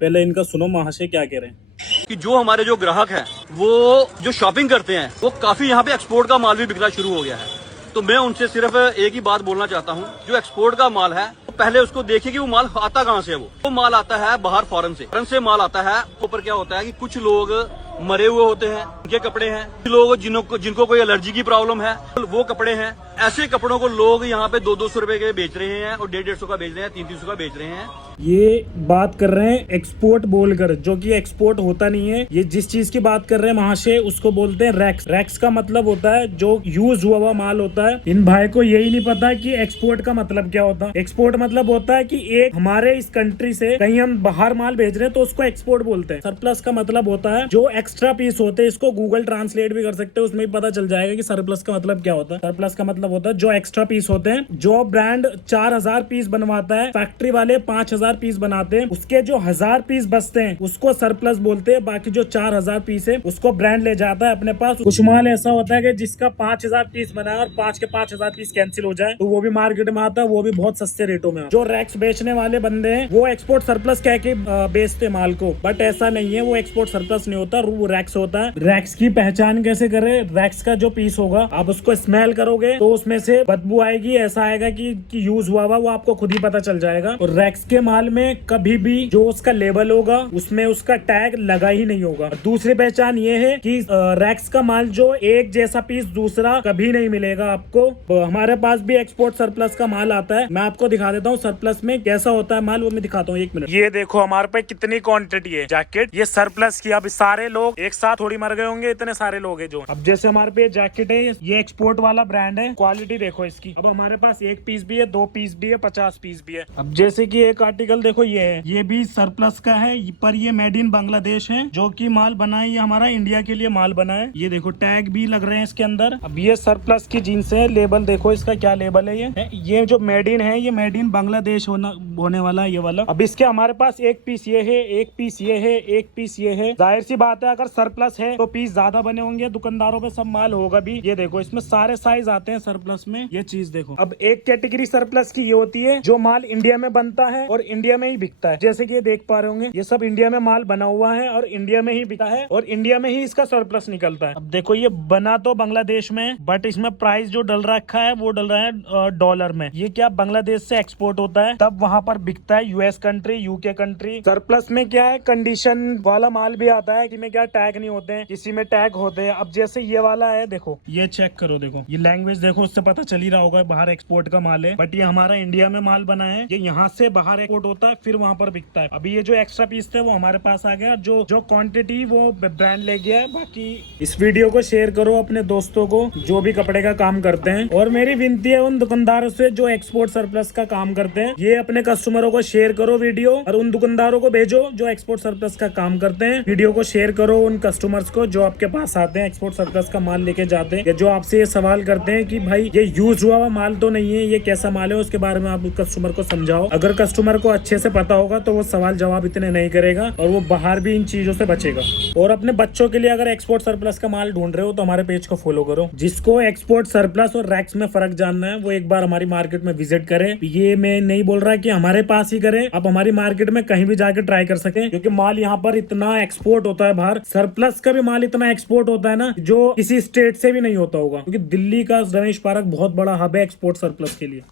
पहले इनका सुनो महाशय क्या कह रहे हैं। कि जो हमारे जो ग्राहक हैं वो जो शॉपिंग करते हैं वो काफी यहाँ पे एक्सपोर्ट का माल भी बिकना शुरू हो गया है। तो मैं उनसे सिर्फ एक ही बात बोलना चाहता हूँ, जो एक्सपोर्ट का माल है तो पहले उसको देखिए कि वो माल आता कहाँ से है। वो माल आता है बाहर फॉरेन से माल आता है। ऊपर क्या होता है कि कुछ लोग मरे हुए होते हैं, उनके कपड़े हैं। कुछ लोग जिनको कोई एलर्जी की प्रॉब्लम है वो कपड़े हैं। ऐसे कपड़ों को लोग यहाँ पे 200-200 रुपए के बेच रहे हैं और 150-150 का बेच रहे हैं, 300-300 का बेच रहे हैं। ये बात कर रहे हैं एक्सपोर्ट बोलकर, जो कि एक्सपोर्ट होता नहीं है। ये जिस चीज की बात कर रहे हैं महाशय उसको बोलते हैं रैक्स। रैक्स का मतलब होता है जो यूज हुआ हुआ माल होता है। इन भाई को यही नहीं पता कि एक्सपोर्ट का मतलब क्या होता है। एक्सपोर्ट मतलब होता है कि एक हमारे इस कंट्री से कहीं हम बाहर माल भेज रहे हैं तो उसको एक्सपोर्ट बोलते हैं। सरप्लस का मतलब होता है जो एक्स्ट्रा पीस होते हैं। इसको गूगल ट्रांसलेट भी कर सकते हैं, उसमें भी पता चल जाएगा कि सरप्लस का मतलब क्या होता है। सरप्लस का मतलब होता है जो एक्स्ट्रा पीस होते हैं। जो ब्रांड 4000 पीस बनवाता है, फैक्ट्री वाले 5000 पीस बनाते हैं, उसके जो 1000 पीस बचते हैं उसको सरप्लस बोलते हैं। बाकी जो 4000 पीस है उसको ब्रांड ले जाता है अपने पास। कुछ माल ऐसा होता है कि जिसका 5000 पीस बना है और 5 के 5000 पीस कैंसिल हो जाए तो वो भी मार्केट में आता है, वो भी बहुत सस्ते रेटों में। जो रैक्स बेचने वाले बंदे हैं वो एक्सपोर्ट सरप्लस कह के बेचते माल को, बट ऐसा नहीं है। वो एक्सपोर्ट सरप्लस नहीं होता, वो रैक्स होता है। रैक्स की पहचान कैसे करें? रैक्स का जो पीस होगा आप उसको स्मेल करोगे तो उसमें से बदबू आएगी। ऐसा आएगा कि यूज हुआ वो आपको खुद ही पता चल जाएगा। और रैक्स के माल में कभी भी जो उसका लेबल होगा उसमें उसका टैग लगा ही नहीं होगा। दूसरी पहचान ये है कि रैक्स का माल जो एक जैसा पीस दूसरा कभी नहीं मिलेगा आपको। हमारे पास भी एक्सपोर्ट सरप्लस का माल आता है, मैं आपको दिखा देता हूँ सरप्लस में कैसा होता है माल, वो मैं दिखाता हूँ। 1 मिनट। ये देखो हमारे पे कितनी क्वांटिटी है जैकेट। ये सरप्लस की। अब सारे लोग एक साथ थोड़ी मर गए होंगे, इतने सारे लोग हैं जो। अब जैसे हमारे पे जैकेट है, ये एक्सपोर्ट वाला ब्रांड है। क्वालिटी देखो इसकी। अब हमारे पास 1 पीस भी है, 2 पीस भी है, 50 पीस भी है। अब जैसे कि एक आर्टिकल देखो ये है, ये भी सरप्लस का है, पर ये मेड इन बांग्लादेश है। जो कि माल बना है ये हमारा इंडिया के लिए माल बना है। ये देखो टैग भी लग रहे हैं इसके अंदर। अब ये सरप्लस की जीन्स है। लेबल देखो इसका क्या लेबल है। ये जो मेड इन है ये मेड इन बांग्लादेश होने वाला है ये वाला। अब इसके हमारे पास 1 पीस ये है, 1 पीस ये है, 1 पीस ये है। जाहिर सी बात है अगर सरप्लस है तो पीस ज्यादा बने होंगे, दुकानदारों पे सब माल होगा भी। ये देखो इसमें सारे साइज आते हैं सरप्लस में। ये चीज देखो। अब एक कैटेगरी सरप्लस की ये होती है जो माल इंडिया में बनता है और इंडिया में ही बिकता है। जैसे कि ये देख पा रहे होंगे ये सब इंडिया में माल बना हुआ है और इंडिया में ही बिका है और इंडिया में ही इसका सरप्लस निकलता है। अब देखो ये बना तो बांग्लादेश में, बट इसमें प्राइस जो डल रखा है वो डल रहा है डॉलर में। ये क्या बांग्लादेश से एक्सपोर्ट होता है तब वहां पर बिकता है, US country, UK country. Surplus में क्या है कंडीशन वाला माल भी आता है कि में क्या टैग नहीं होते हैं, किसी में टैग होते हैं। अब जैसे ये वाला है देखो, ये चेक करो, देखो ये लैंग्वेज देखो, उससे पता चल ही रहा होगा बाहर एक्सपोर्ट का माल है, बट ये हमारा इंडिया में माल बना है। ये यहाँ से बाहर एक्सपोर्ट होता है फिर वहां पर बिकता है। अभी ये जो एक्स्ट्रा पीस थे वो हमारे पास आ गया, जो क्वांटिटी वो ब्रांड ले गया है। बाकी इस वीडियो को शेयर करो अपने दोस्तों को जो भी कपड़े का काम करते हैं। और मेरी विनती है उन दुकानदारों से जो एक्सपोर्ट सरप्लस का काम करते हैं, ये अपने कस्टमरों को शेयर करो वीडियो, और उन दुकानदारों को भेजो जो एक्सपोर्ट सरप्लस का काम करते हैं। वीडियो को शेयर करो उन कस्टमर्स को जो आपके पास आते हैं, एक्सपोर्ट सरप्लस का माल लेके जाते हैं, या जो आपसे ये सवाल करते हैं कि भाई ये यूज हुआ माल तो नहीं है, ये कैसा माल है, उसके बारे में आप कस्टमर को समझाओ। अगर कस्टमर को अच्छे से पता होगा तो वो सवाल जवाब इतने नहीं करेगा और वो बाहर भी इन चीजों से बचेगा। और अपने बच्चों के लिए अगर एक्सपोर्ट सरप्लस का माल ढूंढ रहे हो तो हमारे पेज को फॉलो करो। जिसको एक्सपोर्ट सरप्लस और रैक्स में फर्क जानना है वो एक बार हमारी मार्केट में विजिट करे। ये मैं नहीं बोल रहा कि हमारे पास ही करे, आप हमारी मार्केट में कहीं भी जाकर ट्राई कर सके, क्योंकि माल यहाँ पर इतना एक्सपोर्ट होता है बाहर। सरप्लस का भी माल इतना एक्सपोर्ट होता है ना जो किसी स्टेट से भी नहीं होता होगा, क्योंकि दिल्ली का गणेश पार्क बहुत बड़ा हब है एक्सपोर्ट सरप्लस के लिए।